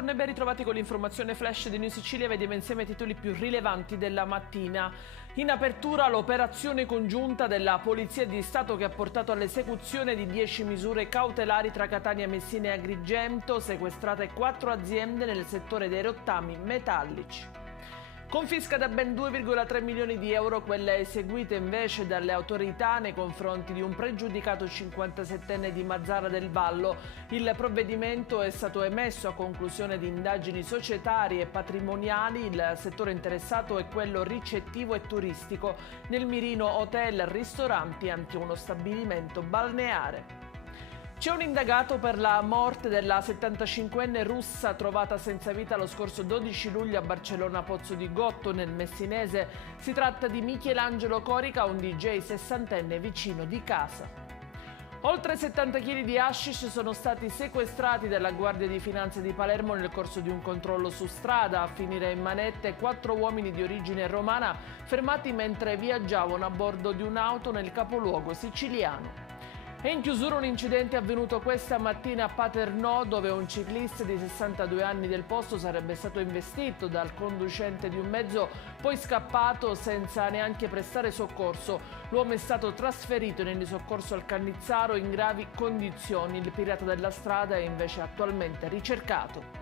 buongiorno e ben ritrovati con l'informazione flash di New Sicilia. Vediamo insieme i titoli più rilevanti della mattina. In apertura l'operazione congiunta della Polizia di Stato che ha portato all'esecuzione di 10 misure cautelari tra Catania, Messina e Agrigento, sequestrate 4 aziende nel settore dei rottami metallici. Confisca da ben 2,3 milioni di euro quelle eseguite invece dalle autorità nei confronti di un pregiudicato 57enne di Mazara del Vallo. Il provvedimento è stato emesso a conclusione di indagini societarie e patrimoniali. Il settore interessato è quello ricettivo e turistico. Nel mirino hotel, ristoranti, anche uno stabilimento balneare. C'è un indagato per la morte della 75enne russa trovata senza vita lo scorso 12 luglio a Barcellona Pozzo di Gotto, nel Messinese. Si tratta di Michelangelo Corica, un DJ 60enne vicino di casa. Oltre 70 kg di hashish sono stati sequestrati dalla Guardia di Finanza di Palermo nel corso di un controllo su strada. A finire in manette 4 uomini di origine romana fermati mentre viaggiavano a bordo di un'auto nel capoluogo siciliano. E in chiusura un incidente avvenuto questa mattina a Paternò, dove un ciclista di 62 anni del posto sarebbe stato investito dal conducente di un mezzo, poi scappato senza neanche prestare soccorso. L'uomo è stato trasferito in soccorso al Cannizzaro in gravi condizioni. Il pirata della strada è invece attualmente ricercato.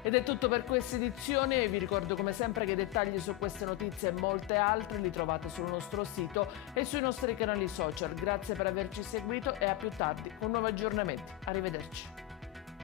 Ed è tutto per questa edizione. Vi ricordo come sempre che i dettagli su queste notizie e molte altre li trovate sul nostro sito e sui nostri canali social. Grazie per averci seguito e a più tardi con nuovi aggiornamenti. Arrivederci.